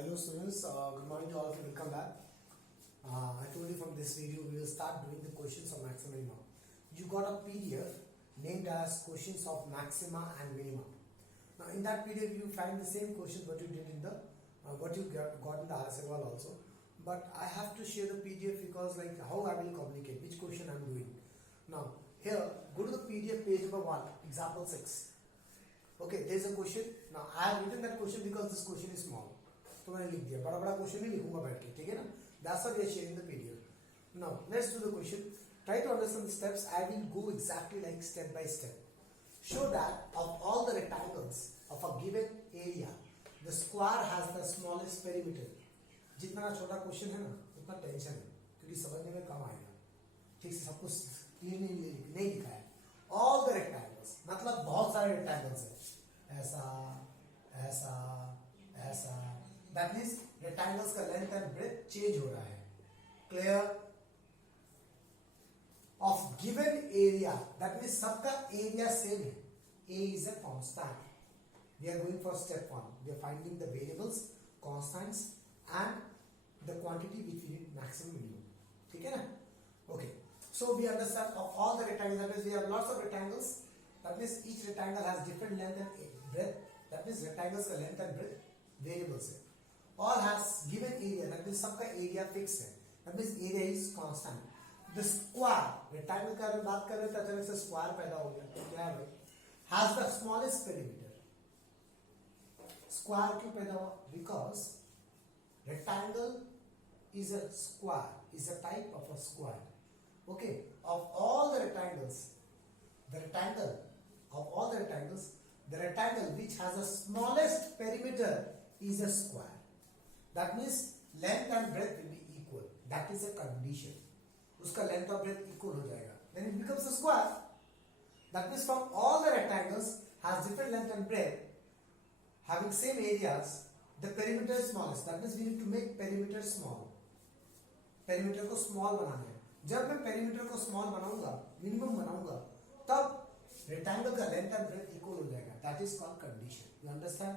Hello students, good morning to all of you, welcome back. I told you from this video we will start doing the questions of Maxima and Minima. You got a PDF named as questions of Maxima and Minima. Now in that PDF you find the same questions what you did in the what you got in the RSML also. But I have to share the PDF because like how I will communicate, which question I am doing. Now here go to the PDF page number 1, example 6. Okay, there is a question. Now I have written that question because this question is small. तो मैंने लिख दिया, बड़ा बड़ा question नहीं लिखूंगा बैठ के, ठीक है ना? That's why we are sharing the PDF. Now let's do the question. Try to understand the steps. I will go exactly like step by step. Show that of all the rectangles of a given area, the square has the smallest perimeter. जितना छोटा question है ना, उतना tension है, क्योंकि समझने में कम आएगा. ठीक से सब कुछ क्लियर नहीं लिखा है. All the rectangles, मतलब बहुत सारे rectangles हैं. ऐसा, ऐसा, ऐसा. That means rectangles का length and breadth change हो रहा है. Clear? Of given area, that means सबका area same है. A is a constant. We are going for step 1. We are finding the variables, constants, and the quantity which we need maximum minimum. ठीक है ना? Okay. So we understand of all the rectangles. That means we have lots of rectangles. That means each rectangle has different length and breadth. That means rectangles का length and breadth variables है. All has given area. That means सबका area fixed है. That means area is constant. The square rectangle का अगर बात कर रहे हैं तो अचानक से square पैदा हो गया. तो क्या है भाई? Has the smallest perimeter. Square क्यों पैदा हुआ? Because rectangle is a square. Is a type of a square. Okay. Of all the rectangles, the rectangle which has the smallest perimeter is a square. That means length and breadth will be equal. That is a condition. उसका length और breadth equal हो जाएगा. Then it becomes a square. That means from all the rectangles has different length and breadth, having same areas, the perimeter is smallest. That means we need to make perimeter small. Perimeter को small बनाना है. जब मैं perimeter को small बनाऊंगा, minimum बनाऊंगा, तब rectangle का length and breadth equal हो जाएगा. That is called condition. You understand?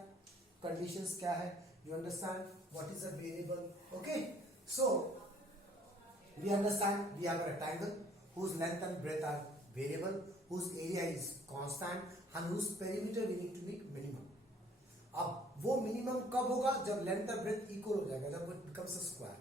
Conditions क्या है? You understand what is a variable? Okay. So we understand we have a rectangle whose length and breadth are variable, whose area is constant, and whose perimeter we need to make minimum. अब वो minimum कब होगा? जब length and breadth equal हो जाएगा, जब it becomes a square.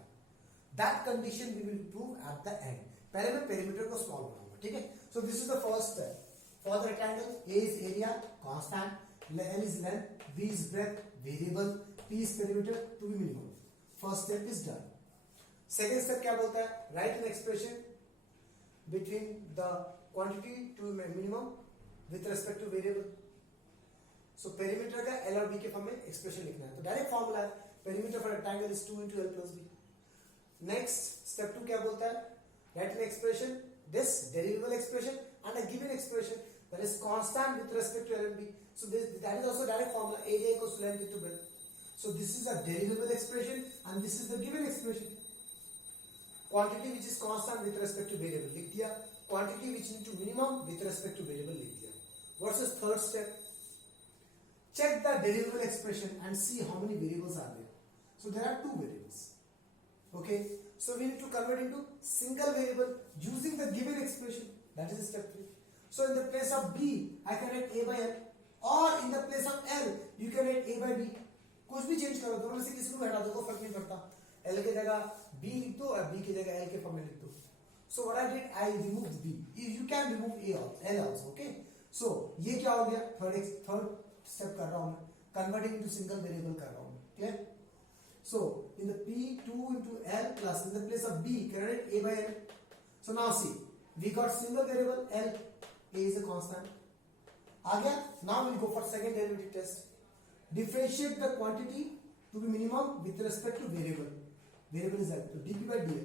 That condition we will prove at the end. पहले मैं perimeter को small बनाऊंगा, ठीक है? So this is the first step. For the rectangle, A is area constant, L is length, B is breadth variable, P is perimeter to be minimum. First step is done. Second step क्या बोलता है? Write an expression between the quantity to minimum with respect to variable. So perimeter का L और B के form में expression लिखना है. तो डायरेक्ट फॉर्मूला है perimeter for rectangle is 2 into L plus B. Next step 2 क्या बोलता है? Write an expression, this derivable expression and a given expression that is constant with respect to L and B. So that is also direct formula. Area equals to length into breadth. So this is a derivable expression and this is the given expression. Quantity which is constant with respect to variable लिख दिया. Quantity which need to minimum with respect to variable लिख दिया. What's the third step? Check the derivable expression and see how many variables are there. So there are 2 variables. Okay. So we need to convert into single variable using the given expression. That is step 3. So in the place of B, I can write A by L, or in the place of L, you can write A by B. कुछ भी change करो, दोनों में से किसी को हटा दो, कोई फर्क नहीं पड़ता. L के जगह B लिख दो और B की जगह L के फॉर्म में लिख दो. So what I did, I removed B. You can remove A also, L also, okay? So ये क्या हो गया? Third step कर रहा हूँ मैं, converting into single variable कर रहा हूँ, clear? So in the P2 into L plus in the place of B, can I write A by L? So now see, we got single variable L. A is a constant. आ गया? Now we'll go for second derivative test. Differentiate the quantity to be minimum with respect to variable. Variable is L. So dp by dl.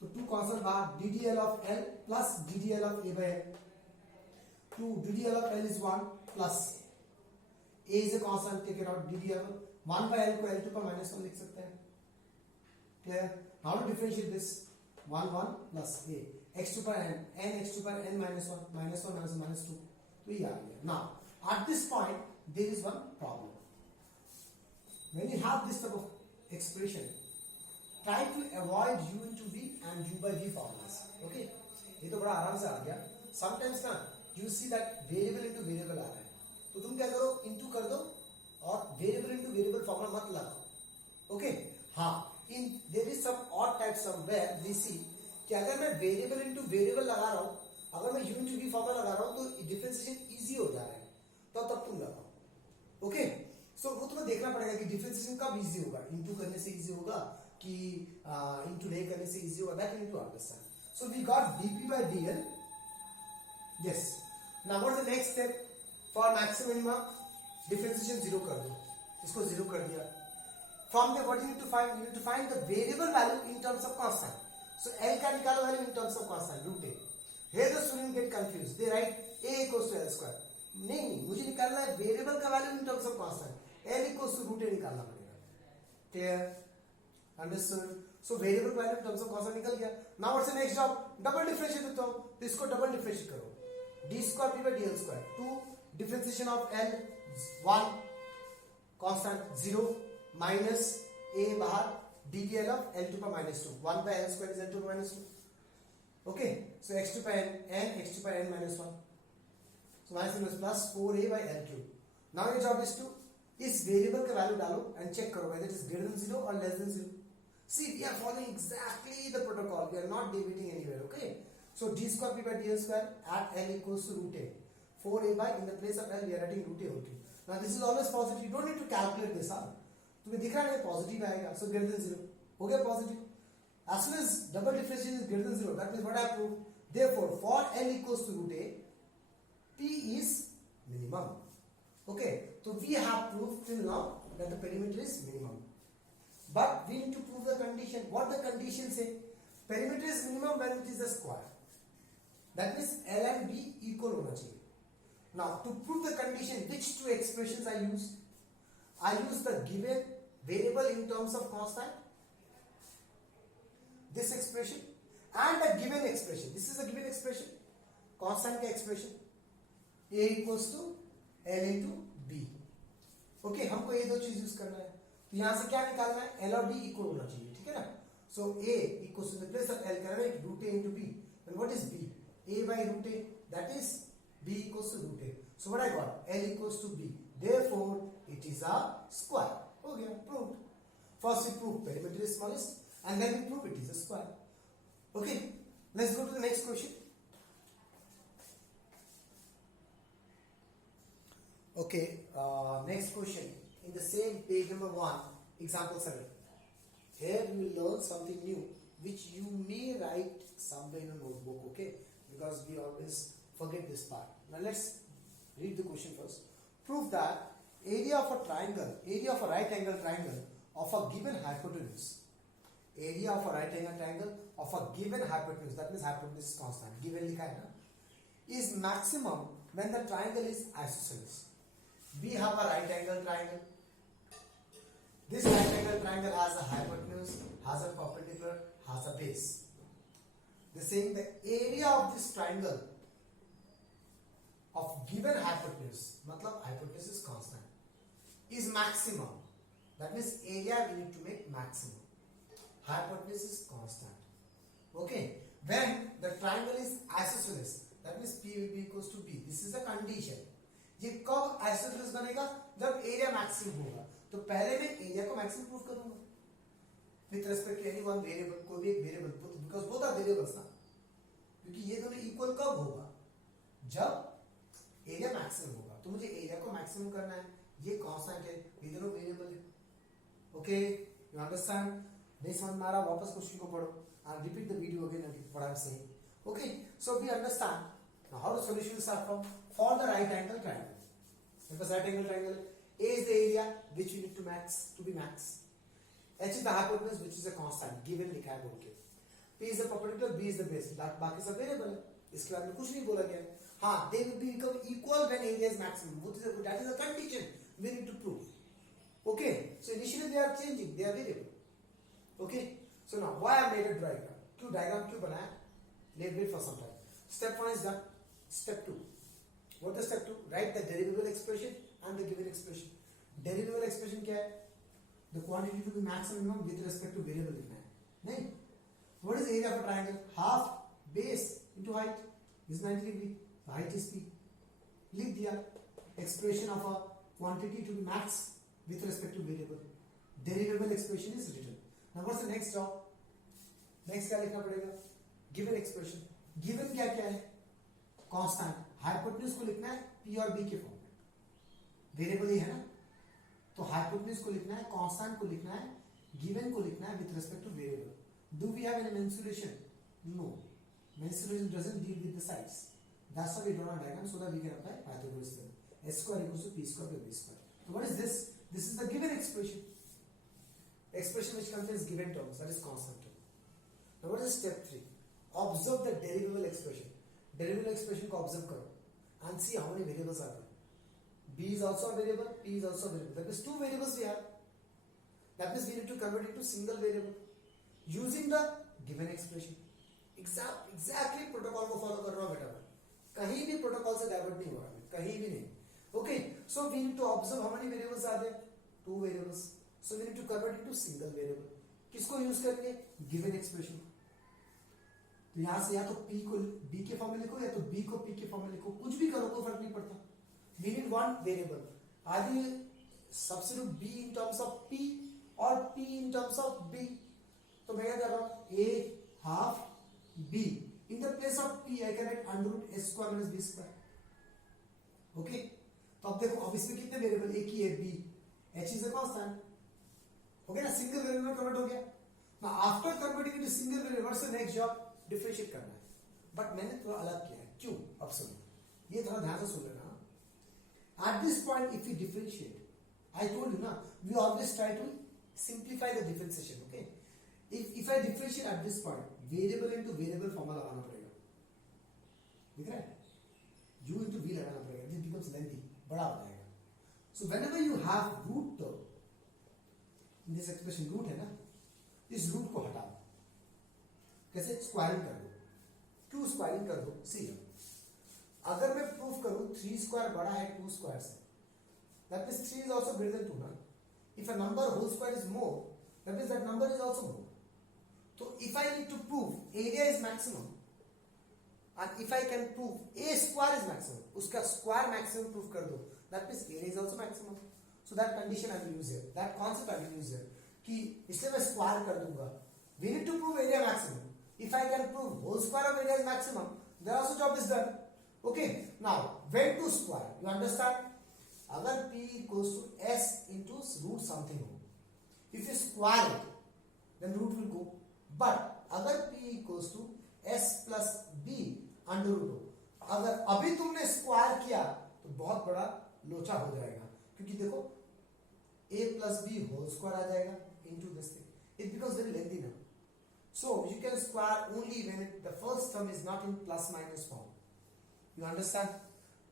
So 2 constant bar ddl of L plus ddl of A by L. 2 ddl of L is 1 plus A is a constant. Take it out. ddl 1 by L को L2 पर minus 1 लिख सकते हैं. Clear? How to differentiate this? 1 1 plus A. x2 पर n x2 पर n minus 1 minus 1 minus 1 minus 2. तो ये आ गया. Now at this point there is one problem. when you have this type of expression, try to avoid u into v and u by v formulas. Okay, ये तो बड़ा आराम से आ गया. Sometimes ना you see that variable into variable आ रहा है, तो तुम क्या करो, into कर दो और variable into variable formula मत लगाओ. Okay, हाँ, in there is some odd type somewhere we see कि अगर मैं variable into variable लगा रहा हूँ, अगर मैं u into v फॉर्मूला लगा रहा हूँ तो डिफरेंशिएशन इजी हो जा रहा है, तो तब तुम लगाओ. ओके, सो वो तुम्हें देखना पड़ेगा कि डिफरेंशिएशन कब इजी होगा, इनटू करने से इजी होगा कि इनटू नहीं करने से इजी होगा. That you need to understand. So we got dp by dl. Yes, now what is the next step for maximum minima? Differentiation zero कर दो, इसको जीरो कर दिया. From there what you need to find? You need to find the variable value in terms of constant. So l का निकालो value in terms of constant root a. Here the student get confused. They write a equals to l square. नहीं, मुझे निकालना है variable का value in terms of constant. l equals to root a निकालना पड़ेगा. Clear? Understood? So variable value in terms of constant निकल गया. Now what's the next job? Double differentiate करता हूं, तो इसको डबल डिफरेंशिएट करो. d square p by dl square 2 differentiation of l 1 constant 0 minus a बाहर dl of l to the minus 2. 1 by l square is l to the minus 2. Okay, so x to the power n, x to the power n minus 1. So minus minus plus 4a by l cube. Now your job is to इस variable का value डालो and check करो whether it is greater than 0 or less than 0. See, we are following exactly the protocol. We are not deviating anywhere. Okay. So d square p by dl square at l equals to root a. 4a by, in the place of l we are writing root a whole cube. Now this is always positive. You don't need to calculate this out. तुम्हें दिख रहा है positive आएगा. So greater than 0 हो गया positive. As soon as double differentiation is greater than 0, that means what I have proved. Therefore, for l equals to root a, p is minimum. Okay, so we have proved till now that the perimeter is minimum. But we need to prove the condition. What the condition say? Perimeter is minimum when it is a square. That means l and b equal होना चाहिए. Now, to prove the condition, which two expressions I use? I use the given variable in terms of constant, this expression, and the given expression. This is a given expression, constant का expression, a equals to l into b. Okay, हमको ये दो चीज use करना है. तो यहां से क्या निकालना है? l और b इक्वल होना चाहिए. ठीक है ना? So a equals to the place of l करना है root a into b. Then what is b? a by root a, that is b equals to root a. So what I got? L equals to b. Therefore, it is a square. हो गया, proved. First we prove perimeter is smallest, and then we prove it is a square. Okay, let's go to the next question. Okay, next question in the same page number 1, example 7. Here you will learn something new which you may write somewhere in a notebook. Okay, because we always forget this part. Now let's read the question first. Prove that area of a triangle, area of a right angle triangle of a given hypotenuse. Area of a right angle triangle of a given hypotenuse, that means hypotenuse is constant, given लिखा है ना, is maximum when the triangle is isosceles. We have a right angle triangle. This right angle triangle has a hypotenuse, has a perpendicular, has a base. They're saying the area of this triangle of given hypotenuse, मतलब hypotenuse is constant, is maximum. That means area we need to make maximum. Hypotenuse is constant. Okay. When the triangle is isosceles, that means P will be equals to B. This is a condition. ये कब isosceles बनेगा? जब area maximum होगा. तो पहले मैं area को maximum prove करूंगा. With respect to any one variable, कोई भी एक variable, because both are variables ना. क्योंकि ये दोनों equal कब होगा? जब area maximum होगा. तो मुझे area को maximum करना है. ये constant है. ये दोनों variable है. Okay, you understand? नहीं समझ में आ रहा, वापस क्वेश्चन को पढ़ो and repeat the video again and what I'm saying. Okay, so we understand now how the solution will start from. For the right angle triangle, because right angle triangle, A is the area which we need to be max. H is the hypotenuse which is a constant given लिखा है बोल के. P is the perpendicular, B is the base. बाकी सब variable है. इसके बारे में कुछ नहीं बोला गया है. हाँ, they will become equal when area is maximum. That is a condition we need to prove. Okay, so initially they are changing, they are variable. Okay, so now why I made a diagram? क्यों diagram क्यों बनाया? Let's wait for some time. Step 1 is done. Step 2. What is step 2? Write the derivable expression and the given expression. Derivable expression क्या है? The quantity to be max minimum with respect to variable लिखना है, नहीं. What is area of a triangle? Half base into height is 90 degree, height is p. लिख दिया. Expression of a quantity to be max with respect to variable, derivable expression is written. Now what's the next job? Next क्या लिखना पड़ेगा? Given expression. Given क्या क्या है? Constant. Hypotenuse को लिखना है p और b के फॉर्म में, वेरिएबल ही है ना, तो हाइपोटेन्यूज को लिखना है, कांस्टेंट को लिखना है, गिवन को लिखना है with respect to variable. Do we have any mensuration? No, mensuration doesn't deal with the sides. That's why we draw a diagram so that we can apply Pythagoras theorem. S square equals to p square plus b square. So what is this? This is the given expression. Expression which contains given terms, that is constant term. Now what is step 3? Observe the derivable expression. Derivable expression को observe करो and see how many variables are there. B is also a variable, P is also a variable. That means two variables we have. That means we need to convert it to single variable using the given expression. Exactly protocol को follow कर रहा हूँ बेटा मैं. कहीं भी protocol से divert नहीं हो रहा है, कहीं भी नहीं. Okay, so we need to observe how many variables are there? Two variables. So we need to convert it to single variable. किसको use करेंगे? Given expression. तो यहां से या तो p को b के फॉर्म में लिखो या तो b को p के फॉर्म में लिखो, कुछ भी करो कोई फर्क नहीं पड़ता. We need one variable. Either substitute b in terms of p or p in terms of b. तो मैं क्या कर रहा हूं? a half b. In the place of p I can write under root s square minus b square. Okay? तो अब देखो, अब इसमें कितने वेरिएबल? एक ही है b. h is a constant. हो गया ना, सिंगल वेरिएबल में कन्वर्ट हो गया. Now after converting it to single variable, what's the next job? Differentiate करना है. बट मैंने थोड़ा अलग किया है. क्यों? अब सुनो, ये थोड़ा ध्यान से सुन लेना. At this point, if we differentiate, I told you ना, we always try to simplify the differentiation. Okay? If I differentiate at this point, variable into variable formula लगाना पड़ेगा. दिख रहा है? u into v लगाना पड़ेगा. This becomes lengthy, बड़ा हो जाएगा. So whenever you have root term, in this expression root है ना, इस root को हटा दो. कैसे? स्क्वायरिंग कर दो. क्यों स्क्वायरिंग कर दो? सी, अगर मैं प्रूफ करूं 3 स्क्वायर बड़ा है 2 स्क्वायर से, that means 3 is also greater than 2 ना. If a number whole square is more, that means that number is also more. तो if I need to prove area is maximum and if I can prove a square is maximum, उसका square maximum proof कर दो, that means area is also maximum. So that condition I will use here, that concept I will use here, कि इसलिए मैं square कर दूंगा. We need to prove area maximum. If I can prove whole square of area is maximum, then also job is done. Okay. Now, when to square? You understand? अगर p equals to s into root something हो, if you square it, then root will go. But अगर p equals to s plus b under root हो, अगर अभी तुमने square किया तो बहुत बड़ा लोचा हो जाएगा, क्योंकि देखो a plus b whole square आ जाएगा into this thing. It becomes very lengthy now. So you can square only when the first term is not in plus minus form. You understand?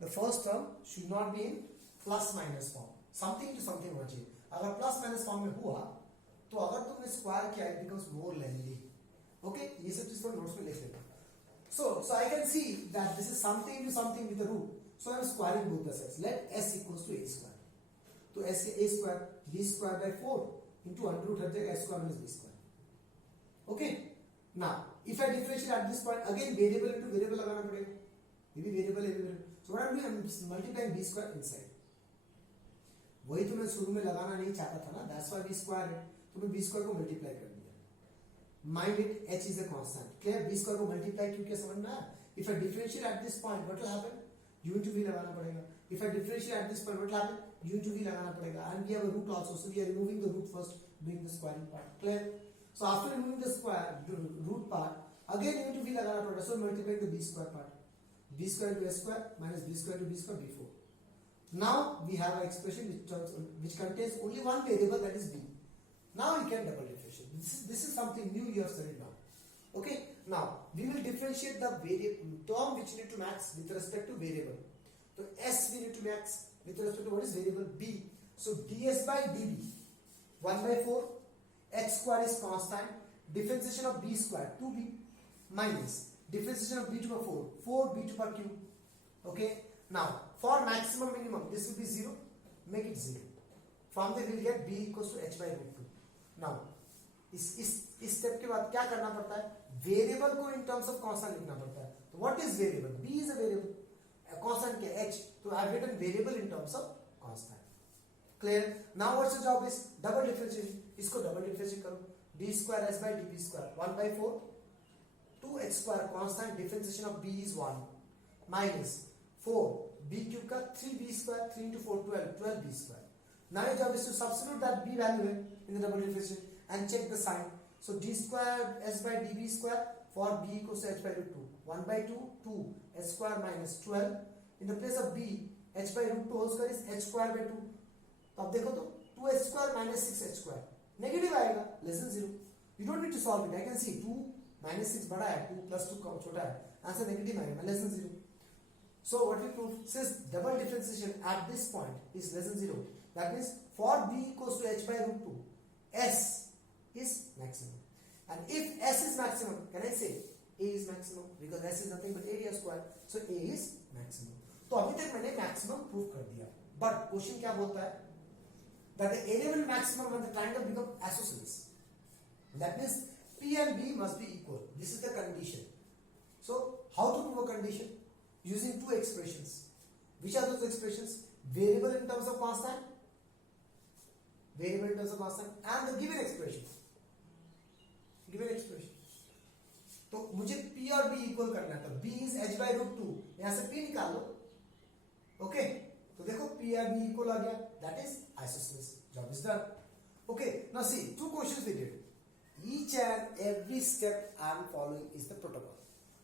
The first term should not be in plus minus form. Something to something होना चाहिए. अगर plus minus form में हुआ, तो अगर तुमने square किया, it becomes more lengthy. Okay? ये सब चीज़ पर notes में लिख लेना. So I can see that this is something to something with the root. So I am squaring both the sides. Let s equals to a square. तो s a square b square by 4 into under root हट जाएगा s square minus b square. Okay. Now, if I differentiate at this point, again variable into variable लगाना पड़ेगा. ये भी variable है, variable. So what I'm doing, I'm multiplying b square inside. वही तो मैं शुरू में लगाना नहीं चाहता था ना. That's why b square है. तो मैं b square को multiply कर दिया. Mind it, h is a constant. Clear? b square को multiply क्यों क्या समझ में आया? If I differentiate at this point, what will happen? u into v लगाना पड़ेगा. If I differentiate at this point, what will happen? u into v लगाना पड़ेगा. And we have a root also, so we are removing the root first, doing the squaring part. Clear? So after removing the square root part, again u into v लगाना पड़ेगा. So multiplying the b square part. b square into s square minus b square to b square b4. Now we have an expression which contains only one variable, that is b. Now you can double differentiate. This is something new you have studied now. Okay. Now we will differentiate the term which need to max with respect to variable. So s we need to max with respect to what is variable b. So ds by db 1 by 4. X square is constant. Differentiation of b square 2b minus differentiation of b to the 4 4b to the cube. Okay. Now for maximum minimum this will be 0. Make it 0. From the will get b equals to h by root two. Now इस step के बाद क्या करना पड़ता है, variable को इन terms of constant लिखना पड़ता है. तो what is variable, b is a variable, constant के h, तो I have written variable in terms of constant. Clear. Now what's the job is double differentiation. इसको डबल डिफरेंशिएट करो, d square s by db square 1 by 4 2h square constant differentiation of b is 1 minus 4 b cube का 3b square 3 into 4 12 12b square. Now your job is to substitute that b value in the double differentiation and check the sign. So d square s by db square for b equals to h by root 2 1 by 2 2 h square minus 12 in the place of b h by root 2 whole square is h square by 2. तो अब देखो तो 2h square minus 6h square negative आएगा less than 0. You don't need to solve it. I can see 2 minus 6 बड़ा है, 2 plus 2 छोटा है, answer negative आएगा less than 0. So what we prove, since double differentiation at this point is less than 0, that means for b equals to h by root 2, s is maximum. And if s is maximum, can I say a is maximum? Because s is nothing but area square. So a is maximum. तो अभी तक मैंने maximum prove कर दिया. But question क्या बोलता है? That the area will maximum when the triangle become isosceles. That means p and b must be equal. This is the condition. So how to prove a condition? Using two expressions. Which are those expressions? Variable in terms of constant, variable in terms of constant, and the given expression. Given expression. तो मुझे p और b equal करना है, तो b is h by root 2. यहां से p निकाल लो. Okay, तो देखो p और b इक्वल आ गया. That is isosceles. Job is done. Okay, now see, two questions we did. Each and every step I am following is the protocol.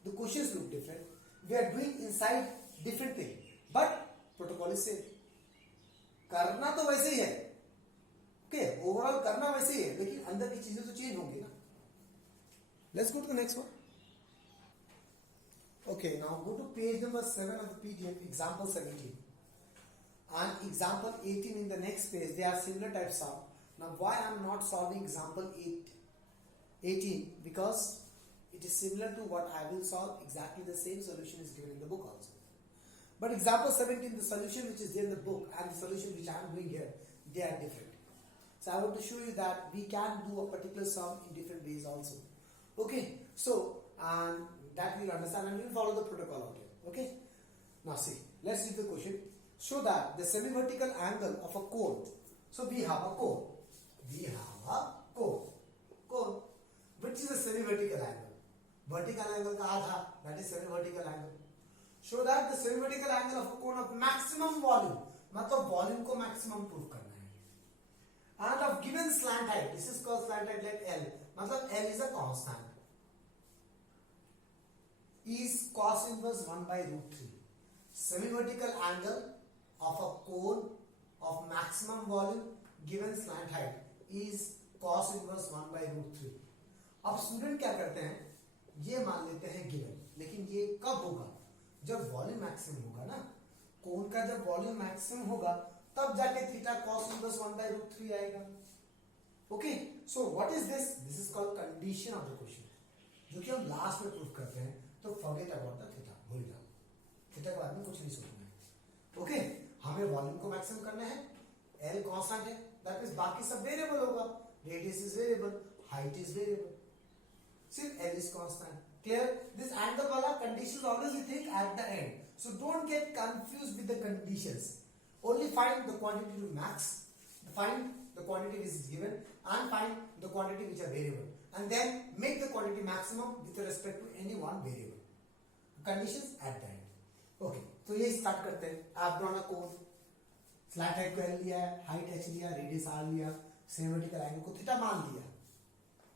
The questions look different. We are doing inside different thing, but protocol is same. करना तो वैसे ही है, okay, overall करना वैसे ही है, लेकिन अंदर की चीजें तो चेंज होंगी ना. Let's go to the next one. Okay, now go to page number 7 of the PDF, example 17 and example 18 in the next page. They are similar types of. Now why I am not solving example 18? Because it is similar to what I will solve. Exactly the same solution is given in the book also. But example 17, the solution which is there in the book and the solution which I am doing here, they are different. So I want to show you that we can do a particular sum in different ways also. Okay, so that we'll understand and we'll follow the protocol out here. Okay, now see, let's read the question. Show that the semi-vertical angle of a cone. So we have a cone. Cone, which is a semi-vertical angle. Vertical angle का आधा, that is semi-vertical angle. Show that the semi-vertical angle of a cone of maximum volume, मतलब volume को maximum prove करना है. And of given slant height, this is called slant height like L, मतलब L is a constant. Is cos inverse 1 by root 3. Semi-vertical angle of a cone of maximum volume given slant height is cos inverse 1 by root 3. अब student क्या करते हैं, ये मान लेते हैं given, लेकिन ये कब होगा, जब वॉल्यूम मैक्सिमम होगा ना. कोन का जब वॉल्यूम मैक्सिमम होगा तब जाके theta cos inverse 1 by root 3 आएगा. Okay, so what is this? This is called condition of the question, जो कि हम लास्ट में प्रूव करते हैं. तो फॉरगेट अबाउट द थीटा, भूल जाओ, थीटा के बारे में कुछ नहीं सोचना है. ओके, हमें वॉल्यूम को मैक्सिमम करना है. एल कांस्टेंट है, दैट मींस बाकी सब वेरिएबल होगा. Radius is variable, height is variable, सिर्फ L is constant. Clear? This angle wala conditions always we think at the end. So don't get confused with the conditions. Only find the quantity to max, find the quantity which is given, and find the quantity which are variable, and then make the quantity maximum with respect to any one variable. Conditions at the end. Okay. तो ये start करते हैं. आप drawn a cone. Slant height को L लिया है, height H लिया, radius R लिया, semi-vertical angle को थीटा मान लिया.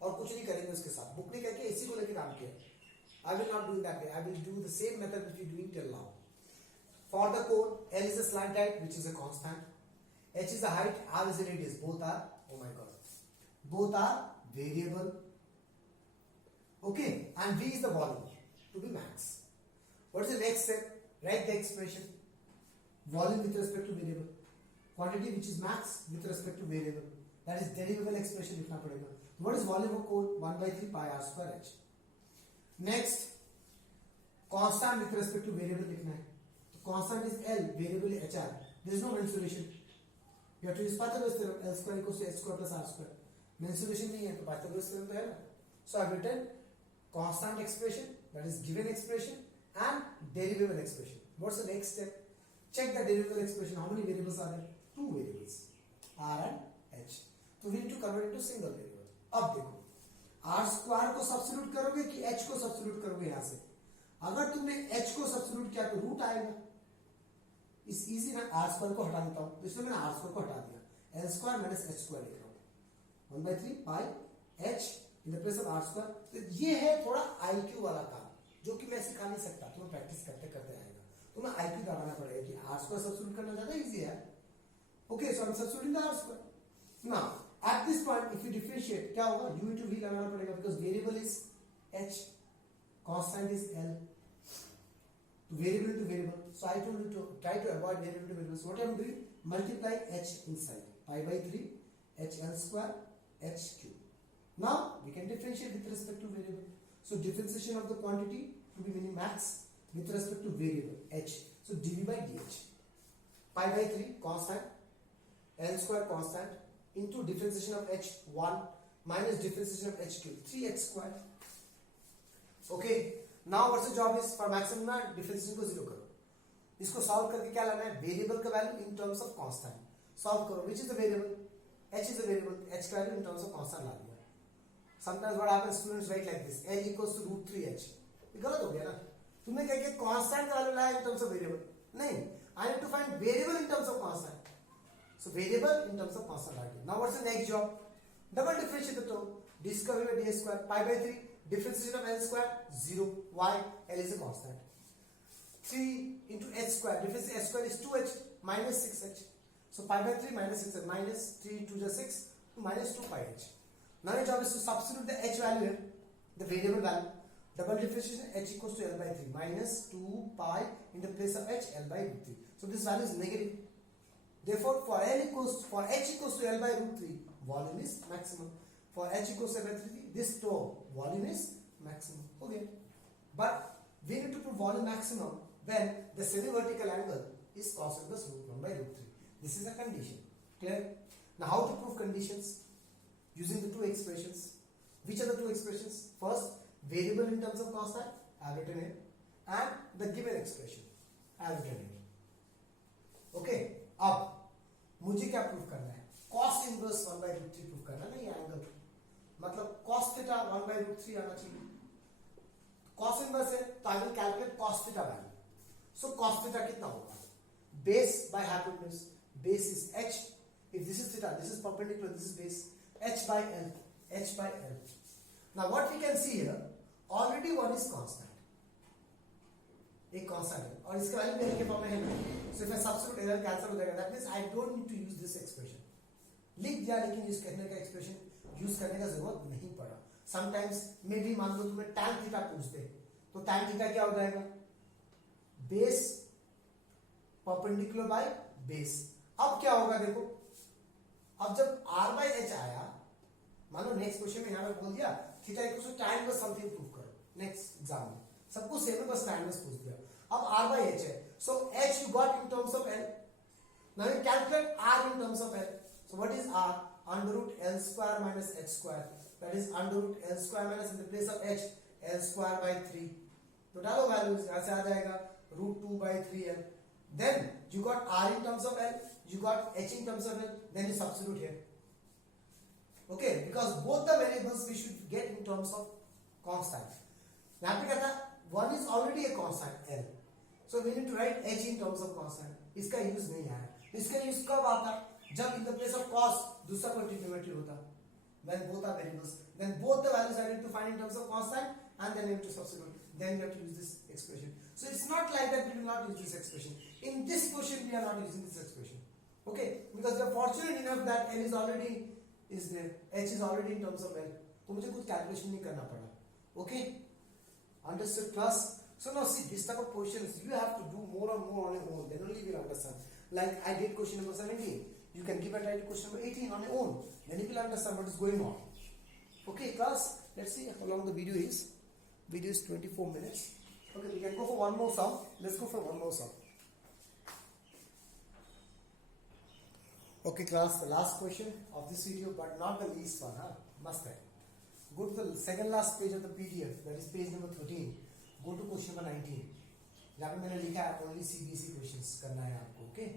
और कुछ नहीं करेंगे उसके साथ, बुक ने करके इसी को लेकर काम किया. I will not do that way. I will do the same method which we doing till now. For the cone, L is a slant height which is a constant, H is the height, R is the radius. Both are, oh my god, both are variable. Okay, and V is the volume to be max. What is the next step? Write the expression. Volume with respect to variable, quantity which is max with respect to variable. That is derivable expression लिखना पड़ेगा. What is volume of cone? 1 by 3 pi r square h. Next, constant with respect to variable लिखना है. तो constant is L, variable is HR. There is no mensuration. You have to use Pythagoras theorem. L square equals to h square plus r square. Main solution नहीं है तो Pythagoras theorem तो है ना. So I've written constant expression, that is given expression, and derivable expression. What's the next step? Check the derivable expression. How many variables are there? 2 variables, r and h. So we need to convert it to single variable. अब देखो, r square को substitute करोगे कि h को substitute करोगे यहाँ से? अगर तुमने h को सब्स्टिट्यूट किया तो रूट आएगा. इस इजी ना, r स्क्वायर को हटा देता हूं, तो इसमें मैंने r स्क्वायर को हटा दिया, l square minus h square लिख रहा हूं, 1/3 पाई h in the place of r square. तो ये है थोड़ा IQ वाला काम, जो कि मैं सिखा नहीं सकता, तुम्हें प्रैक्टिस करते करते आएगा. तुम्हें IQ दबाना पड़ेगा कि r स्क्वायर सब्स्टिट्यूट करना ज्यादा इजी है. Okay, so I M substituting the r square. Now at this point if you differentiate, क्या होगा? u into v लगाना पड़ेगा, because variable is h, constant is l. Variable to variable. So I told you to try to avoid variable to variable. So what I am doing? Multiply h inside. Pi by 3 h l square h cube. Now we can differentiate with respect to variable. So differentiation of the quantity to be minimax with respect to variable h. So dv by dh. Pi by 3 constant, l square constant into differentiation of h 1 minus differentiation of h cube 3h square. Okay. Now what's the job is for maxima? Differentiation को zero करो. इसको solve करके क्या लाना है? Variable का value in terms of constant solve करो. Which is the variable? h is the variable. h का value in terms of constant ला दिया. Sometimes what happens, students write like this, l equals to √3h. ये गलत हो गया ना. तुमने क्या किया? कांस्टेंट का वैल्यू लाया इन टर्म्स ऑफ वेरिएबल. नहीं, I need to find variable in terms of constant. So variable in terms of constant ला दिया. Now what's the next job? Double differentiate the term. d square by d square, pi by 3 differentiation of l square 0. Why? L is a constant. 3 into h square, difference h square is 2h minus 6h. So pi by 3 minus 6h, minus 3 into the 6 minus 2 pi h. Now your job is to substitute the h value here, the variable value. Double differentiation, h equals to l by 3 minus 2 pi in the place of h, l by √3. So this value is negative. Therefore for h equals to l by √3, volume is maximum. For h equals to l by 3, this term volume is maximum. Okay, but we need to prove volume maximum when the semi-vertical angle is cos inverse √1 by √3. This is a condition. Clear? Now how to prove conditions? Using the two expressions. Which are the two expressions? First, variable in terms of constant, I have written here, and the given expression, I have written here. Okay, अब मुझे क्या prove करना है? cos inverse 1 by √3 prove करना है ना. ये angle मतलब cos थीटा 1 by √3 आना चाहिए. cos इनवर्स है तो I will calculate cos theta value. So cos theta कितना होगा? Base by hypotenuse. Base is h. If this is theta, this is perpendicular, this is base, h by l, h by l. Now what we can see here, already one is constant, एक constant है और इसका value मेरे के form में है. So if I substitute error cancel हो जाएगा. That means I don't need to use this expression. लिख दिया लेकिन यूज करने का एक्सप्रेशन यूज करने का जरूरत नहीं पड़ा. समटाइम्स मे भी मान लो तुम्हें tan थीटा पूछते तो tan थीटा क्या हो जाएगा? Base perpendicular by base. अब क्या होगा देखो, अब जब r by h आया, मानो नेक्स्ट क्वेश्चन में यहां पे बोल दिया theta equals to tan inverse something prove करो. नेक्स्ट एग्जाम में सबको सेम है, बस tan इनवर्स पूछ दिया. अब r by h है, सो h you got in terms of l. Now you calculate r in terms of l. So what is r? Under root l square minus h square. That is under root l square minus in the place of h, l square by 3. तो डालो values, यहाँ से आ जाएगा √2 by 3l. Then you got r in terms of l, you got h in terms of l. Then you substitute here. Okay, because both the variables we should get in terms of constant. यहाँ पे क्या था? One is already a constant l. So we need to write h in terms of constant. इसका use नहीं आया. इसका use कब आता? जब in the place of cos दूसरा continuity होता. When both are variables, then both the values I need to find in terms of constant, and then you have to substitute. Then you have to use this expression. So it's not like that we will not use this expression. In this question we are not using this expression. Okay, because we are fortunate enough that l is already is there, h is already in terms of l. तो मुझे कुछ calculation नहीं करना पड़ा. Okay, understood class? So now see, this type of questions you have to do more and more on your own. Then only you will understand. Like I did question number 17. You can give a try to question number 18 on your own. Then you will understand what is going on. Okay, class. Let's see how long the video is. Video is 24 minutes. Okay, we can go for one more sum. Let's go for one more sum. Okay, class, the last question of this video, but not the least one, huh? Must have. Go to the second last page of the PDF, that is page number 13. Go to question number 19. यहाँ पे मैंने लिखा है only CBSE questions करना है आपको, okay?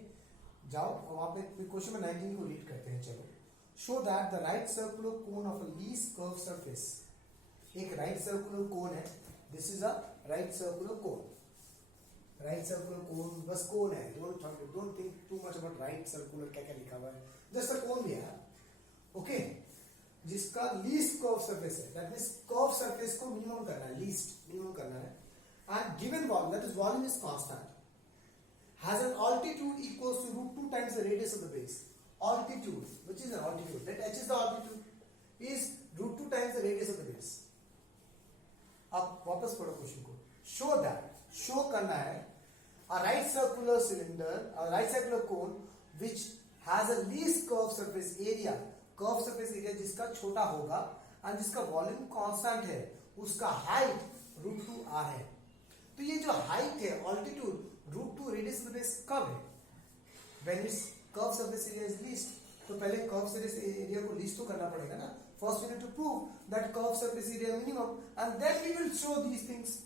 जाओ वहाँ पे क्वेश्चन नंबर 19 को रीड करते हैं. चलो. Show that the right circular cone of a least curved surface. एक right circular cone है. This is a right circular cone. Right circular cone, बस कोन है. Don't think too much about right circular क्या क्या लिखा हुआ है. जस्ट अ कोन भी है, ओके, जिसका लीस्ट कर्व सरफेस है. दैट मींस कर्व सरफेस को मिनिमम करना है, लीस्ट मिनिमम करना है. And given volume, that is volume is constant, has an altitude equals to √2 times the radius of the base. Altitude, which is an altitude, that h is the altitude, is √2 times the radius of the base. अब वापस पढ़ो question को. Show that, show करना है a right circular cylinder, a right circular cone which has a least curved surface area, curved surface area जिसका छोटा होगा और जिसका वॉल्यूम कांस्टेंट है, उसका हाइट √2r है. तो ये जो हाइट है, altitude, √2 radius of the base कब है? When it's curve surface area is least. तो पहले कर्व सरफेस एरिया को लीस्ट तो करना पड़ेगा ना. First we need to prove that curve surface area minimum and then we will show these things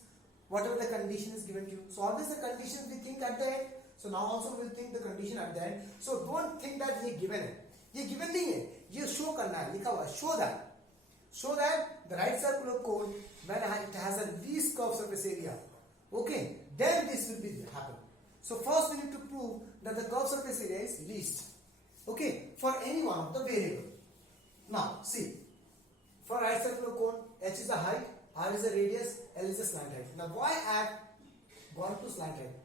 whatever the condition is given to you. So always the condition we think at the end. So now also we will think the condition at the end. So don't think that ये given है. ये given नहीं है. ये show करना है, लिखा हुआ है. Show that the right circular cone when it has a least curved surface area. Okay, then this will be happen. So first we need to prove that the curved surface area is least. Okay, for any one of the variable. Now see, for right circular cone, h is the height, r is the radius, l is the slant height. Now why I have gone to slant height?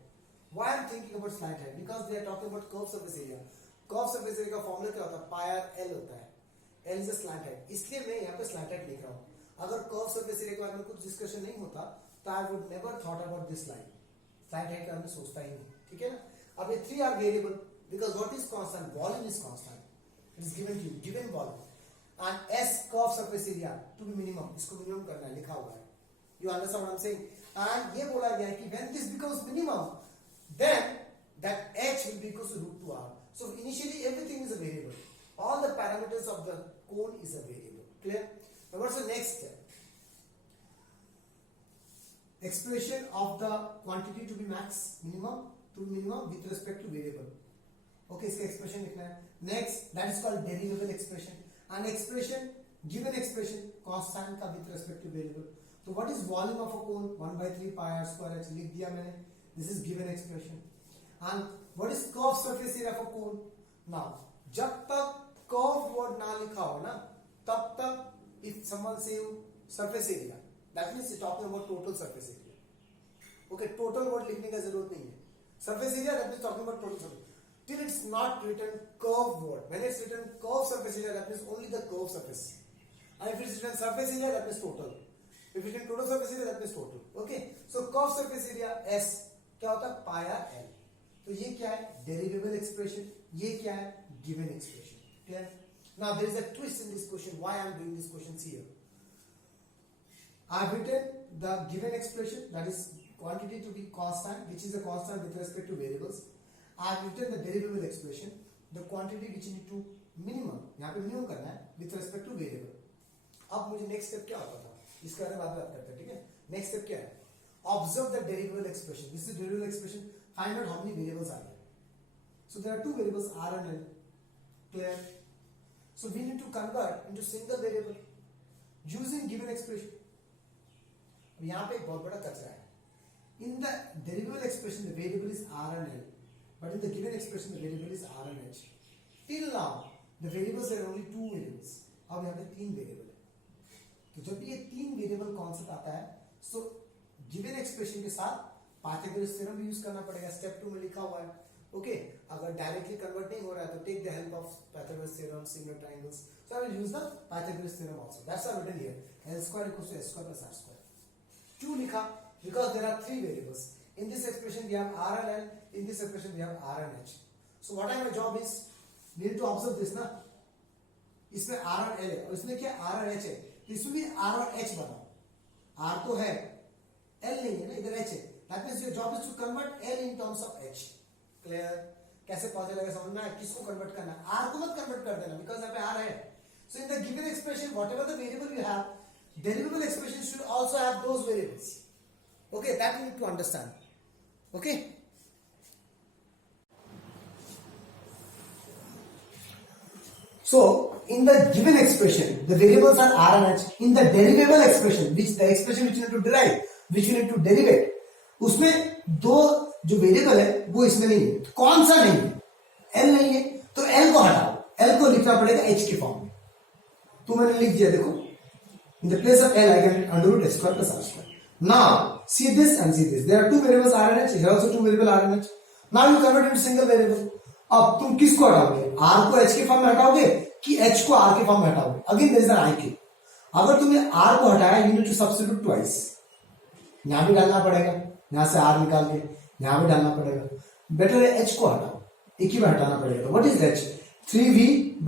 Why I am thinking about slant height? Because they are talking about curved surface area. Curved surface area का formula क्या होता है? pi r l होता है. l is the slant height. इसलिए मैं यहाँ पे slant height लिख रहा हूँ. अगर curved surface area के बारे में कुछ डिस्कशन नहीं होता तो I would never thought about this line. Slant height का मैं सोचता ही नहीं. ठीक है ना? अब ये 3 are variable because what is constant? Volume is constant. It is given to you. Given volume. And S curved surface area to be minimum, इसको minimum करना है, लिखा हुआ है. You understand what I'm saying? And ये बोला गया है कि when this becomes minimum, then that H will be equals to √2r. So initially everything is a variable. All the parameters of the cone is a variable. Clear? Now what's the next step? Expression of the quantity to be minimum with respect to variable. Okay, इसका expression लिखना है. Next, that is called derivable expression. An expression, given expression, constant का with respect to variable. So what is volume of a cone? 1/3 pi r square h लिख दिया मैंने. This is given expression. And what is curved surface area of a cone? Now, जब तक curved word ना लिखा हो ना, तब तक if someone say surface area, that means you're talking about total surface area. Okay, total word लिखने का जरूरत नहीं है. Surface area, that means talking about total surface. Till it's not written curved word. When it's written curved surface area, that means only the curved surface. And if it's written surface area, that means total. If it's written total surface area, that means total. Okay. So curved surface area S क्या होता है? pi r l. तो ये क्या है? Derivable expression. ये क्या है? Given expression. Clear? Now there is a twist in this question. Why I am doing these questions here? I have written the given expression, that is quantity to be constant, which is a constant with respect to variables. I have written the derivable expression, the quantity which you need to minimum, यहाँ पे minimum करना है with respect to variable. अब मुझे next step क्या होता था? इसके बारे में बाद में बात करते हैं, ठीक है? Next step क्या है? Observe the derivable expression. This is derivable expression. Find out how many variables are there. So there are two variables r and l. Clear? So we need to convert into single variable using given expression. अब यहाँ पे एक बहुत बड़ा कचरा है. In the derivable expression, the variable is r and l. But in the given expression, the variable is r and h. Till now, the variables are only two variables. अब यहाँ पे 3 variable है. तो जब ये 3 variable concept आता है, so given expression के साथ Pythagoras theorem भी यूज करना पड़ेगा. Step 2 में लिखा हुआ है. Okay, अगर directly convert नहीं हो रहा है तो take the help of Pythagoras theorem, similar triangles. So I will use the Pythagoras theorem also. That's why written here. L square equals to s square plus r square. क्यों लिखा? Because there are 3 variables. In this expression we have r and l. In this expression we have r and h. So what my job is? Need to observe this ना. इसमें r और l है और इसमें क्या r और h है. इसमें भी r और h बनाओ. r तो है, l नहीं है ना, इधर h है. That means your job is to convert l in terms of h. Clear? कैसे पता चलेगा समझ में आया? किसको कन्वर्ट करना है? आर को मत कन्वर्ट कर देना बिकॉज यहाँ पे आर है. So in the given expression, whatever the variable you have, derivable expression should also have those variables. Okay, that you need to understand. Okay. So in the given expression, the variables are r and h. In the derivable expression, which the expression which you need to derive, which you need to derivate, उसमें दो जो variable है वो इसमें नहीं है. तो कौन सा नहीं है? l नहीं है. तो l को हटाओ. l को लिखना पड़ेगा h के फॉर्म में. तो मैंने लिख दिया देखो. In the place of l, I can under root h square plus r square. Now see this and see this. There are two variables r and h. Here also two variable r and h. Now you convert into single variable. अब तुम किसको हटाओगे? r को h के form में हटाओगे कि h को r के फॉर्म में हटाओगे? Again there is an IQ. अगर तुमने r को हटाया, you need to substitute twice. यहां भी डालना पड़ेगा, यहां से r निकाल के यहां भी डालना पड़ेगा. बेटर है h को हटाओ, एक ही बार हटाना पड़ेगा. What is h? 3v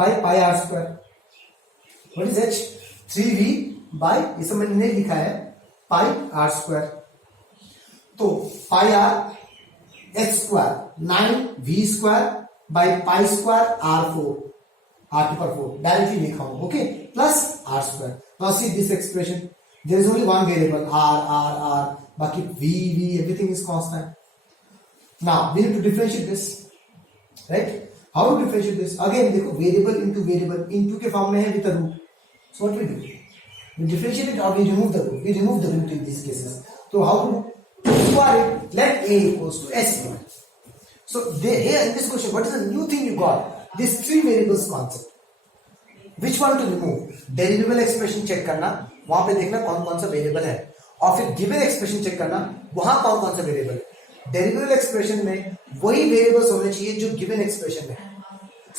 by pi r square. What is h? 3v by, ये सब मैंने नहीं लिखा है, pi r square. तो pi r h square 9v square by pi square r4 r to power 4 directly लिखा हूं. Okay, plus r square. Now see this expression. There is only one variable r. बाकी v everything is constant. Now we need to differentiate this, right? How to differentiate this? Again देखो, variable into के form में है with a root. So what we do? We differentiate it or we remove the root. We remove the root in these cases. So how to square it? Let a equals to s square. So here in this question, what is the new thing you got? This three variables concept. Which one to remove? Derivable expression check करना, वहां पे देखना कौन कौन सा variable है, और फिर गिवन एक्सप्रेशन चेक करना, वहां कौन कौन सा वेरिएबल है. डेरिवेबल एक्सप्रेशन में वही वेरिएबल्स होने चाहिए जो गिवन एक्सप्रेशन में है.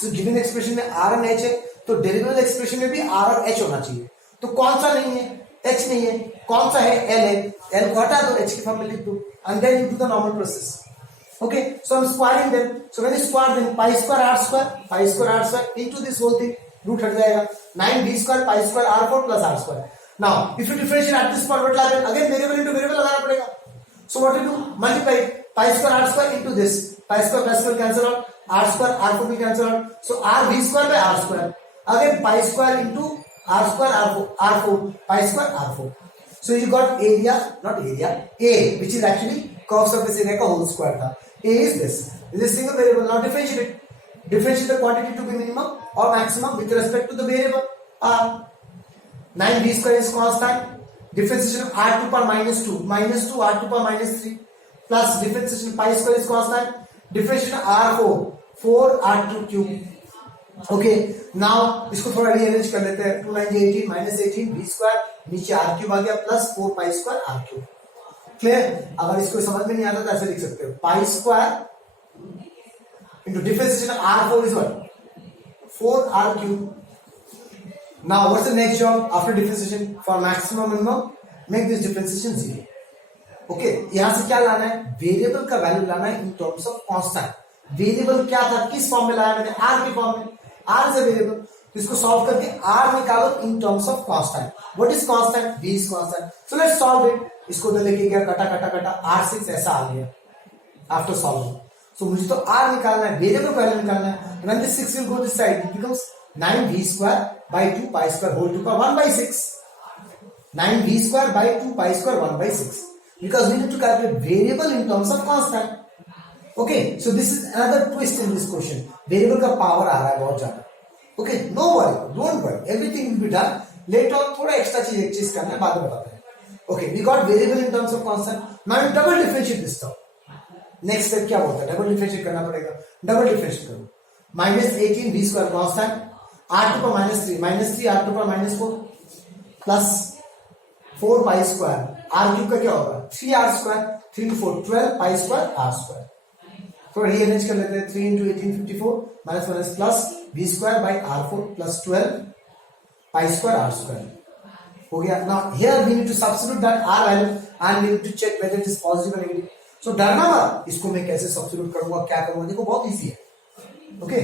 सो गिवन एक्सप्रेशन में r और h है, तो डेरिवेबल एक्सप्रेशन में भी r और h होना चाहिए. तो कौन सा नहीं है? h नहीं है. कौन सा है? l है. l को हटा दो, h के फॉर्म में लिख दो, and then you do the normal process. Okay, so I'm squaring them. So when you square them, pi square r square into this whole thing, root हट जाएगा. 9v square pi square r4 plus r square. Now if you differentiate at this point, what will happen? Again variable into variable लगाना पड़ेगा. So what you do? Multiply pi square r square into this. Pi square cancel out. R square r4 will cancel out. So rv square by r square. Again pi square into r square r4 pi square r4. So you got area, not area, a, which is actually curve surface area का whole square था. A is this. This is a single variable. Now differentiate it. Differentiate the quantity to be minimum or maximum with respect to the variable r. 9v square is constant. Differentiation of r to power minus 2 r to power minus 3 plus differentiation pi square is constant. Differentiation of r4 r to cube. Okay, now इसको थोड़ा rearrange कर लेते हैं. 2 9 18 minus 18 v square, नीचे r cube आ गया plus 4 pi square r cube. Clear? अगर इसको समझ में नहीं आता तो ऐसे लिख सकते हो, pi square into differentiation of r4 is what? 4 r cube. Now what's the next job after differentiation? For maximum minimum, make this differentiation 0. Okay, यहां से क्या लाना है? वेरिएबल का वैल्यू लाना है इन टर्म्स ऑफ कांस्टेंट. वेरिएबल क्या था, किस फॉर्म में लाया मैंने? r के फॉर्म में. r इज अ वेरिएबल, तो इसको सॉल्व करके r निकालो इन terms of constant. What is constant? v is constant. So let's solve it. इसको तो लेके गया, कटा r6 ऐसा आ गया आफ्टर सॉल्विंग. सो मुझे तो r निकालना है, वेरिएबल का वैल्यू निकालना है. When this 6 will go this side, it becomes 9v square by 2 pi square whole to power 1 by 6. 9v square by 2 pi square 1 by 6. Because we need to calculate variable in terms of constant. Okay, so this is another twist in this question. Variable का power आ रहा है बहुत ज्यादा. Okay, no worry, don't worry. Everything will be done. Later on थोड़ा extra चीज करना है, बाद में बताते हैं. Okay, we got variable in terms of constant. Now you double differentiate this term. Next step क्या होता है? डबल डिफरेंशिएट करना पड़ेगा. डबल डिफरेंशिएट करो. -18 v square constant, r to power -3 r to power -4 plus 4 pi square. r cube का क्या होगा? 3r square. 3 to 4 12 pi square r square. थोड़ा रीअरेंज कर लेते हैं. 3 into 18 54 minus plus v square by r4 plus 12 pi square r square. हो गया. Now here we need to substitute that r value and we need to check whether it is positive or negative. So डरना मत. इसको मैं कैसे substitute करूंगा, क्या करूंगा, देखो बहुत इजी है. Okay,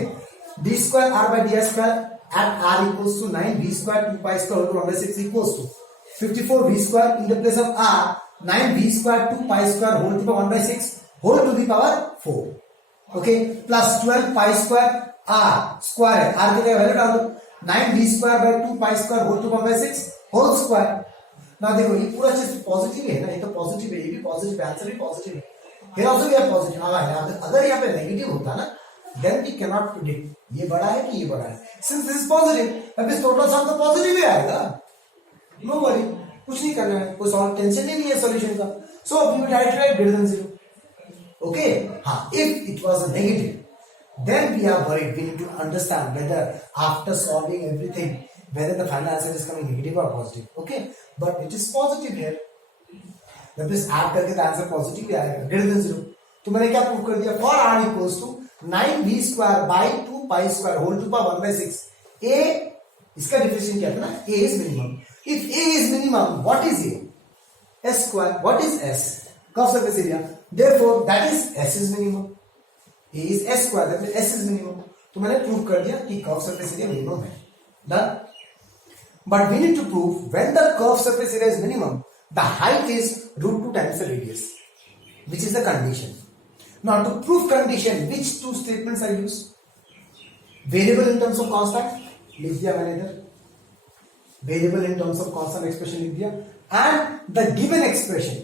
d square r by d square at r equals to 9 v square 2 pi square whole to 1 by 6 equals to 54 v square. In the place of r, 9 v square 2 pi square whole to the power 1 by 6 whole to the power 4. Okay, plus 12 pi square R square है, R की जगह value डाल दो 9v square by 2 pi square whole to power by 6 whole square. ना देखो ये पूरा चीज पॉजिटिव है ना, ये तो पॉजिटिव है, ये भी पॉजिटिव है, आंसर भी पॉजिटिव है, here also we are positive। अगर यहाँ पे नेगेटिव होता ना then we cannot predict ये बड़ा है कि ये बड़ा है, since this is positive अब इस टोटल सम तो पॉजिटिव ही आएगा, नो वरी, कुछ नहीं करना है, कोई सॉल्व टेंशन ही नहीं है सॉल्यूशन का। So we will write greater than 0। Okay हाँ, if it was a negative then we are worried, we need to understand whether after solving everything whether the final answer is coming negative or positive। okay, but it is positive here, जब इस add करके तो answer positive ही आएगा, greater than 0। तो मैंने क्या prove कर दिया, for r equals to 9v square by 2 pi square whole to power 1 by 6। a इसका डिफिनेशन क्या था ना, a is minimum. If a is minimum, what is a? s square. What is s? Curve surface area. Therefore that is s is minimum, a is s square, that means s is minimum। तो मैंने prove कर दिया कि curve surface area minimum है, done. But we need to prove when the curve surface area is minimum the height is √2 times the radius, which is the condition। Now to prove condition, which two statements are used? Variable in terms of constant लिख दिया मैंने इधर, variable in terms of constant expression लिख दिया, and the given expression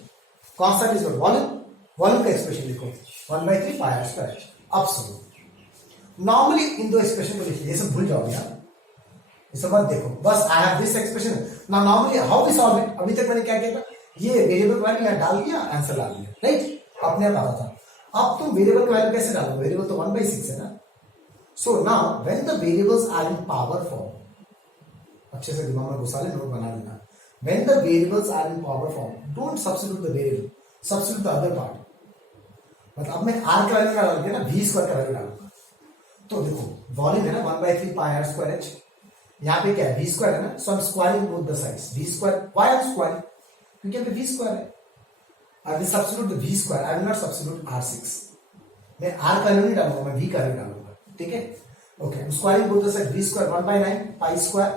constant is what, volume, volume का expression लिखो 1/3 pi r square। अब सुनो, नॉर्मली इन दो एक्सप्रेशन को लिखिए, ये सब भूल जाओगे यार, ये सब मत देखो, बस आई हैव दिस एक्सप्रेशन। ना normally how we solve it, अभी तक मैंने क्या किया था, ये वेरिएबल वैल्यू यहां डाल दिया, आंसर डाल दिया, राइट, अपने आप आता था। अब तुम वेरिएबल की वैल्यू कैसे डालोगे, वेरिएबल तो 1/6 है ना। So now when the variables are in power form, अच्छे से दिमाग में घुसा ले, नोट बना लेना, when the variables are in power form don't substitute the variable, substitute the other part. मतलब अब मैं r का वैल्यू डाल के ना v स्क्वायर का वैल्यू डालूंगा, तो देखो वॉल्यूम है ना 1/3 पाई r स्क्वायर h, यहाँ पे क्या है v स्क्वायर है ना, so I am squaring both the sides, v square, why I am squaring, क्योंकि यहाँ पे v स्क्वायर है, I will substitute the v square, I will not substitute r6। मैं r का वैल्यू नहीं डालूंगा, मैं v का वैल्यू डालूंगा, ठीक है। Okay, I am squaring both the side, v square 1/9 pi square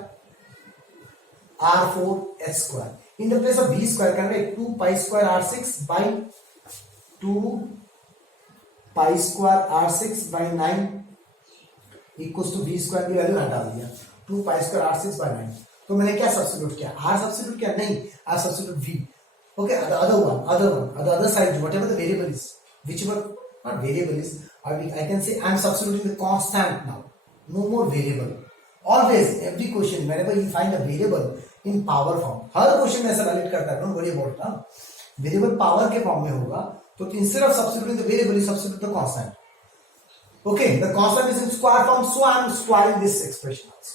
r4 h square, in the place of v square can write 2 pi square r6 by 2 pi square r6 by 9 equals to v square की value हटा दिया 2 pi square r6 by 9। तो मैंने क्या substitute किया, r substitute किया नहीं, r substitute v। Okay, the other side whatever the variable is, whichever not variable is, I can say I am substituting the constant now, no more variable। always every question whenever you find a variable in power form, her question में ऐसा valid करता है, don't worry about it, variable power के form में होगा तो instead of substituting the variable you substitute the constant। okay, the constant is in square form, so I am squaring this expression also।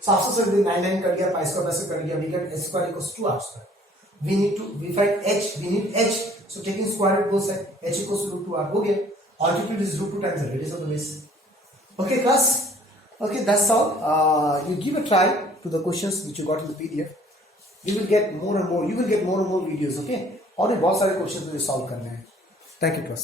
so after solving 9 कर दिया, pi square by square कर दिया, we get h square equals to r square। we find h, we need h, so taking square root both sides, h equals to √2r हो गया, altitude is √2 times the radius of the base। okay class, okay that's all। you give a try to the questions which you got in the PDF, you will get more and more videos। okay, और भी बहुत सारे question मुझे solve करने हैं। Thank you class.